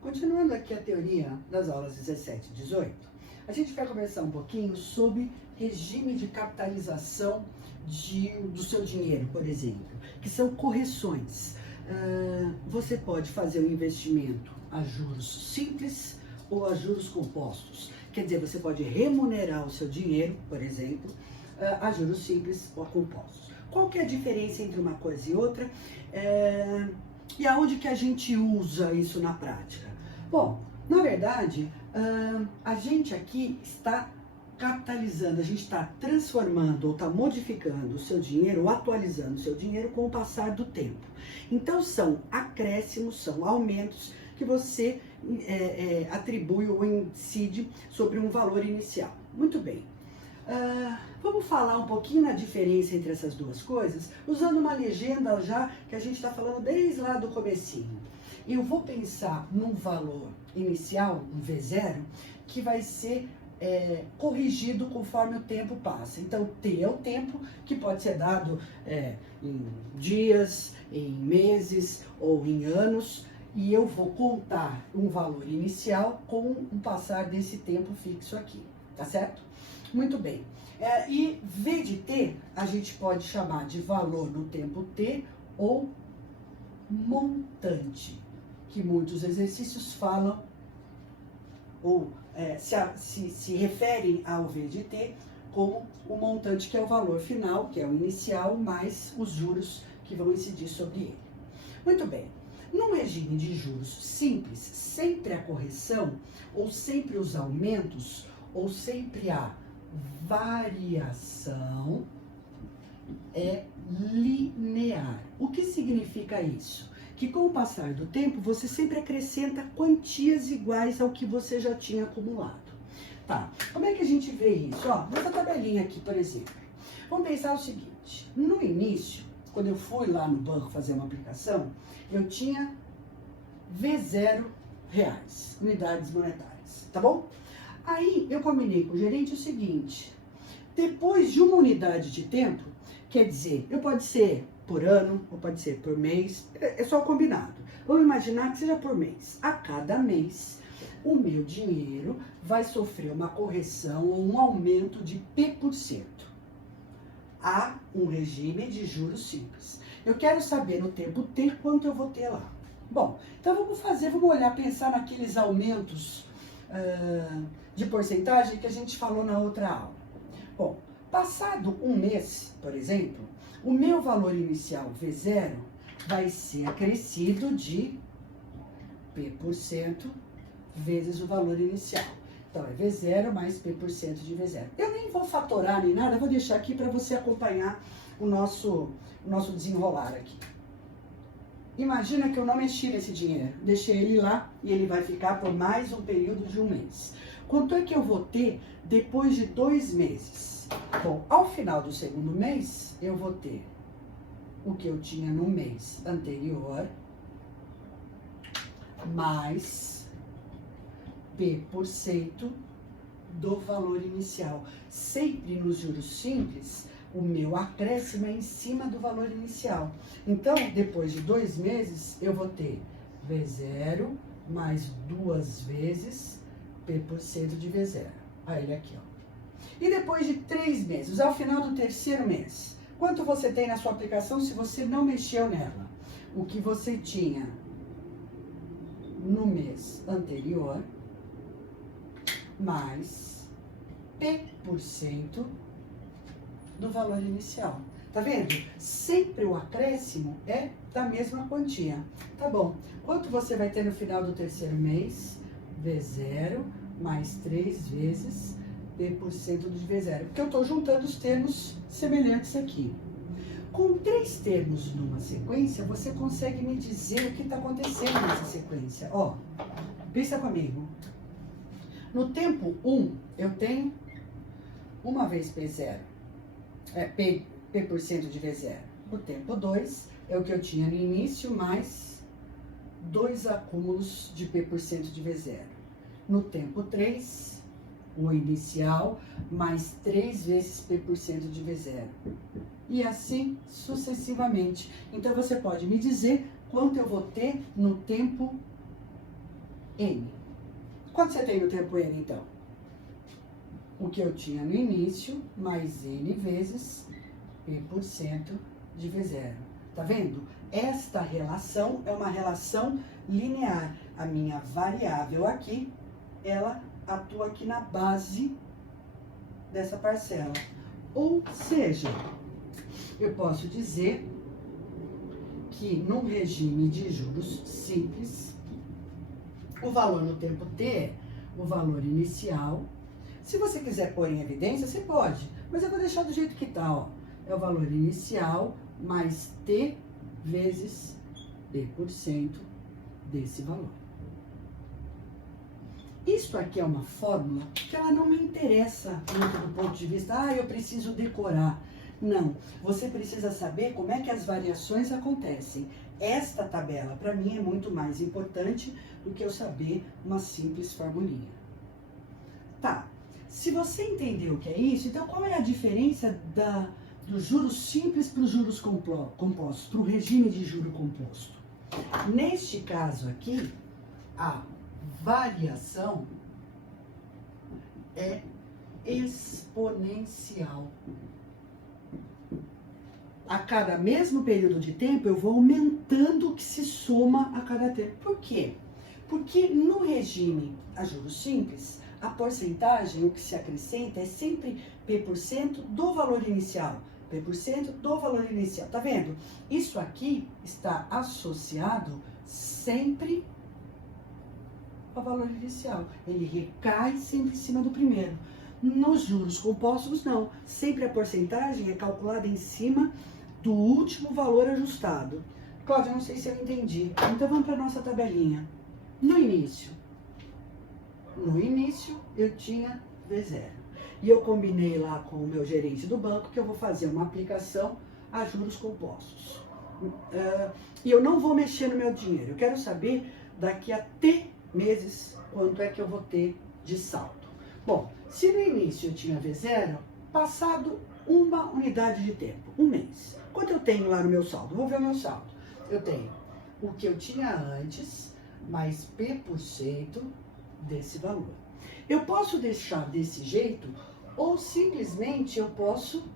Continuando aqui a teoria das aulas 17 e 18, a gente vai conversar um pouquinho sobre regime de capitalização do seu dinheiro, por exemplo, que são correções. Você pode fazer um investimento a juros simples ou a juros compostos. Quer dizer, você pode remunerar o seu dinheiro, por exemplo, a juros simples ou a compostos. Qual que é a diferença entre uma coisa e outra? E aonde que a gente usa isso na prática? Bom, na verdade, a gente aqui está capitalizando, a gente está transformando ou está modificando o seu dinheiro, ou atualizando o seu dinheiro com o passar do tempo. Então, são acréscimos, são aumentos que você atribui ou incide sobre um valor inicial. Muito bem. Vamos falar um pouquinho na diferença entre essas duas coisas, usando uma legenda já que a gente está falando desde lá do comecinho. Eu vou pensar num valor inicial, um V0, que vai ser corrigido conforme o tempo passa. Então, T é o tempo que pode ser dado em dias, em meses ou em anos, e eu vou contar um valor inicial com o passar desse tempo fixo aqui, tá certo? Muito bem. E V de T a gente pode chamar de valor no tempo T ou montante, que muitos exercícios falam ou se referem ao V de T como o montante, que é o valor final, que é o inicial, mais os juros que vão incidir sobre ele. Muito bem. Num regime de juros simples, sempre a correção, ou sempre os aumentos, ou sempre a variação é linear. O que significa isso? Que com o passar do tempo, você sempre acrescenta quantias iguais ao que você já tinha acumulado. Tá, como é que a gente vê isso? Ó, nessa tabelinha aqui, por exemplo. Vamos pensar o seguinte, no início, quando eu fui lá no banco fazer uma aplicação, eu tinha V0 reais, unidades monetárias, tá bom? Aí eu combinei com o gerente o seguinte, depois de uma unidade de tempo, quer dizer, pode ser por ano, ou pode ser por mês, é só combinado. Vamos imaginar que seja por mês. A cada mês, o meu dinheiro vai sofrer uma correção ou um aumento de P%. Há um regime de juros simples. Eu quero saber no tempo T quanto eu vou ter lá. Bom, então vamos olhar, pensar naqueles aumentos de porcentagem que a gente falou na outra aula. Bom, passado um mês, por exemplo, o meu valor inicial V0 vai ser acrescido de P% vezes o valor inicial. Então, é V0 mais P% de V0. Eu nem vou fatorar nem nada, vou deixar aqui para você acompanhar o nosso desenrolar aqui. Imagina que eu não mexi nesse dinheiro, deixei ele lá e ele vai ficar por mais um período de um mês. Quanto é que eu vou ter depois de 2 meses? Bom, ao final do segundo mês, eu vou ter o que eu tinha no mês anterior, mais P% do valor inicial. Sempre nos juros simples, o meu acréscimo é em cima do valor inicial. Então, depois de 2 meses, eu vou ter V0 mais 2 vezes P% de V0. Olha ele aqui, ó. E depois de 3 meses, ao final do terceiro mês, quanto você tem na sua aplicação se você não mexeu nela? O que você tinha no mês anterior, mais P% do valor inicial. Tá vendo? Sempre o acréscimo é da mesma quantia. Tá bom. Quanto você vai ter no final do terceiro mês? V0 mais 3 vezes P% de V0. Porque eu estou juntando os termos semelhantes aqui. Com 3 termos numa sequência, você consegue me dizer o que está acontecendo nessa sequência. Ó, pensa comigo. No tempo 1, eu tenho uma vez P0. P% de V0. No tempo 2, é o que eu tinha no início, mais 2 acúmulos de P% de V0. No tempo 3, o inicial, mais 3 vezes P% de V0. E assim sucessivamente. Então, você pode me dizer quanto eu vou ter no tempo N. Quanto você tem no tempo N, então? O que eu tinha no início, mais N vezes P% de V0. Tá vendo? Esta relação é uma relação linear. A minha variável aqui, ela atua aqui na base dessa parcela. Ou seja, eu posso dizer que num regime de juros simples, o valor no tempo T é o valor inicial. Se você quiser pôr em evidência, você pode, mas eu vou deixar do jeito que tá, ó. É o valor inicial mais T vezes P% desse valor. Isso aqui é uma fórmula que ela não me interessa muito do ponto de vista, eu preciso decorar. Não, você precisa saber como é que as variações acontecem. Esta tabela, para mim, é muito mais importante do que eu saber uma simples formulinha. Tá, se você entendeu o que é isso, então qual é a diferença dos juros simples para os juros compostos, para o regime de juro composto? Neste caso aqui, a variação é exponencial. A cada mesmo período de tempo, eu vou aumentando o que se soma a cada tempo. Por quê? Porque no regime a juros simples, a porcentagem, o que se acrescenta, é sempre P% do valor inicial. P% do valor inicial. Tá vendo? Isso aqui está associado sempre ao valor inicial. Ele recai sempre em cima do primeiro. Nos juros compostos, não. Sempre a porcentagem é calculada em cima do último valor ajustado. Cláudia, não sei se eu entendi. Então vamos para a nossa tabelinha. No início eu tinha V0. E eu combinei lá com o meu gerente do banco que eu vou fazer uma aplicação a juros compostos. E eu não vou mexer no meu dinheiro. Eu quero saber daqui a T meses quanto é que eu vou ter de saldo. Bom, se no início eu tinha V0, passado uma unidade de tempo, um mês. Quanto eu tenho lá no meu saldo? Vou ver o meu saldo. Eu tenho o que eu tinha antes, mais P% desse valor. Eu posso deixar desse jeito ou simplesmente eu posso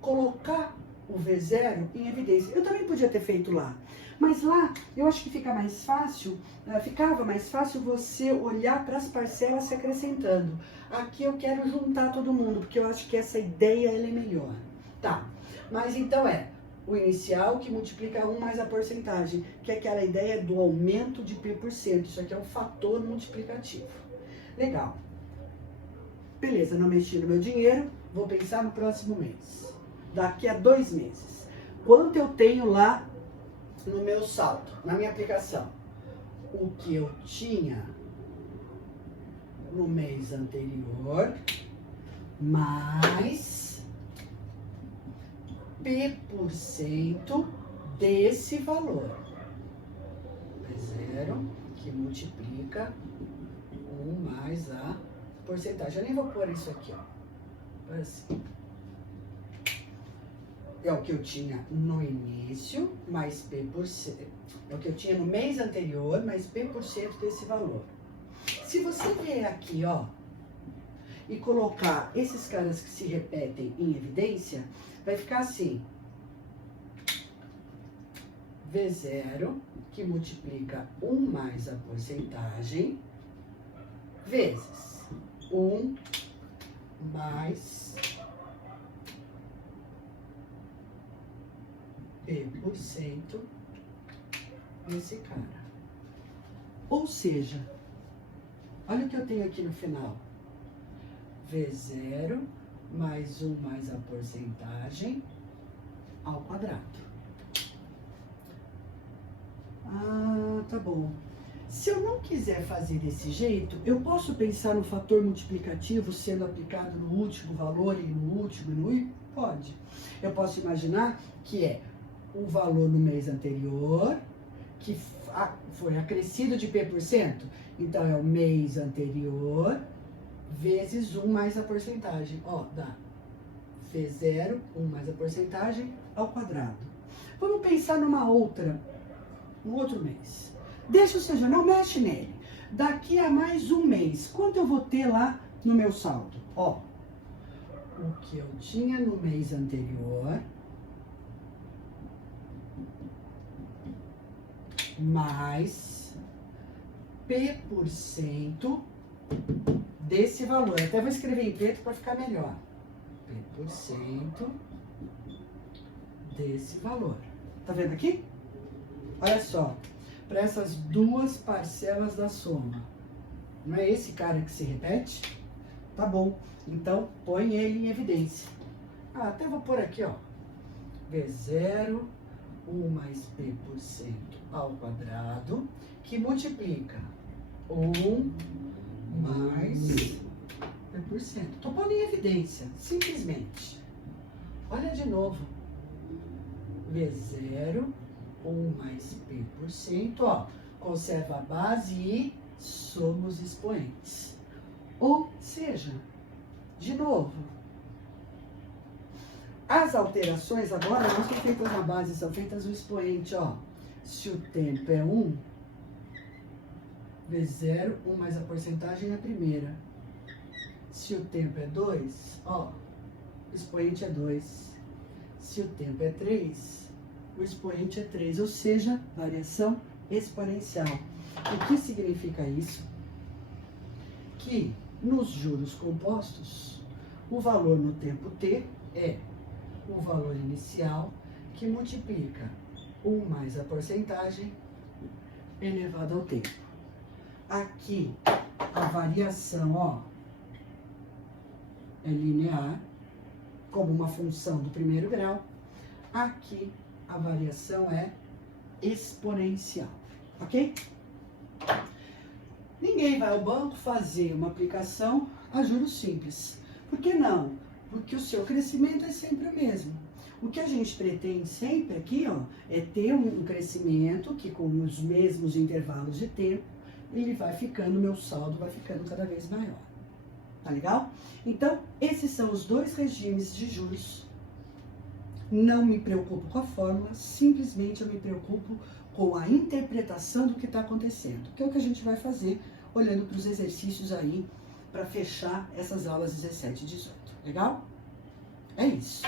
colocar o V0 em evidência. Eu também podia ter feito lá, mas lá eu acho que fica mais fácil, ficava mais fácil você olhar para as parcelas se acrescentando. Aqui eu quero juntar todo mundo, porque eu acho que essa ideia ela é melhor. Tá, mas então o inicial que multiplica 1 mais a porcentagem, que é aquela ideia do aumento de P%. Isso aqui é um fator multiplicativo. Legal. Beleza, não mexi no meu dinheiro, vou pensar no próximo mês. Daqui a 2 meses. Quanto eu tenho lá no meu saldo, na minha aplicação? O que eu tinha no mês anterior, mais P% desse valor. V0 que multiplica 1 mais a porcentagem. Eu nem vou pôr isso aqui, ó. Assim. É o que eu tinha no início, mais P%. É o que eu tinha no mês anterior, mais P% desse valor. Se você vier aqui, ó, e colocar esses caras que se repetem em evidência, vai ficar assim. V0, que multiplica 1 mais a porcentagem, vezes 1 mais P% nesse cara. Ou seja, olha o que eu tenho aqui no final. V0 mais 1 mais a porcentagem ao quadrado. Ah, tá bom. Se eu não quiser fazer desse jeito, eu posso pensar no fator multiplicativo sendo aplicado no último valor e no último e no último? Pode. Eu posso imaginar que é o valor no mês anterior, que foi acrescido de P%. Então, é o mês anterior vezes 1 mais a porcentagem. Ó, dá V0, 1 mais a porcentagem ao quadrado. Vamos pensar num outro mês. Deixa o seu, não mexe nele. Daqui a mais um mês, quanto eu vou ter lá no meu saldo? Ó, o que eu tinha no mês anterior, mais P% desse valor. Até vou escrever em preto para ficar melhor. P% desse valor. Tá vendo aqui? Olha só, para essas duas parcelas da soma. Não é esse cara que se repete? Tá bom, então põe ele em evidência. Até vou pôr aqui, ó. V0, 1 mais P% ao quadrado, que multiplica 1 mais P%. Tô pondo em evidência, simplesmente. Olha de novo. V0, 1 mais P%, ó. Conserva a base e somos expoentes. Ou seja, de novo, as alterações agora não são feitas na base, são feitas no expoente, ó. Se o tempo é 1, V0, 1 mais a porcentagem é a primeira. Se o tempo é 2, ó, o expoente é 2. Se o tempo é 3, o expoente é 3, ou seja, variação exponencial. O que significa isso? Que nos juros compostos, o valor no tempo t é o valor inicial que multiplica 1 mais a porcentagem elevado ao tempo. Aqui, a variação, ó, é linear, como uma função do primeiro grau. Aqui, a variação é exponencial, ok? Ninguém vai ao banco fazer uma aplicação a juros simples. Por que não? Porque o seu crescimento é sempre o mesmo. O que a gente pretende sempre aqui, ó, é ter um crescimento que com os mesmos intervalos de tempo, ele vai ficando, meu saldo vai ficando cada vez maior. Tá legal? Então, esses são os dois regimes de juros. Não me preocupo com a fórmula, simplesmente eu me preocupo com a interpretação do que está acontecendo, que é o que a gente vai fazer olhando para os exercícios aí para fechar essas aulas 17 e 18. Legal? É isso.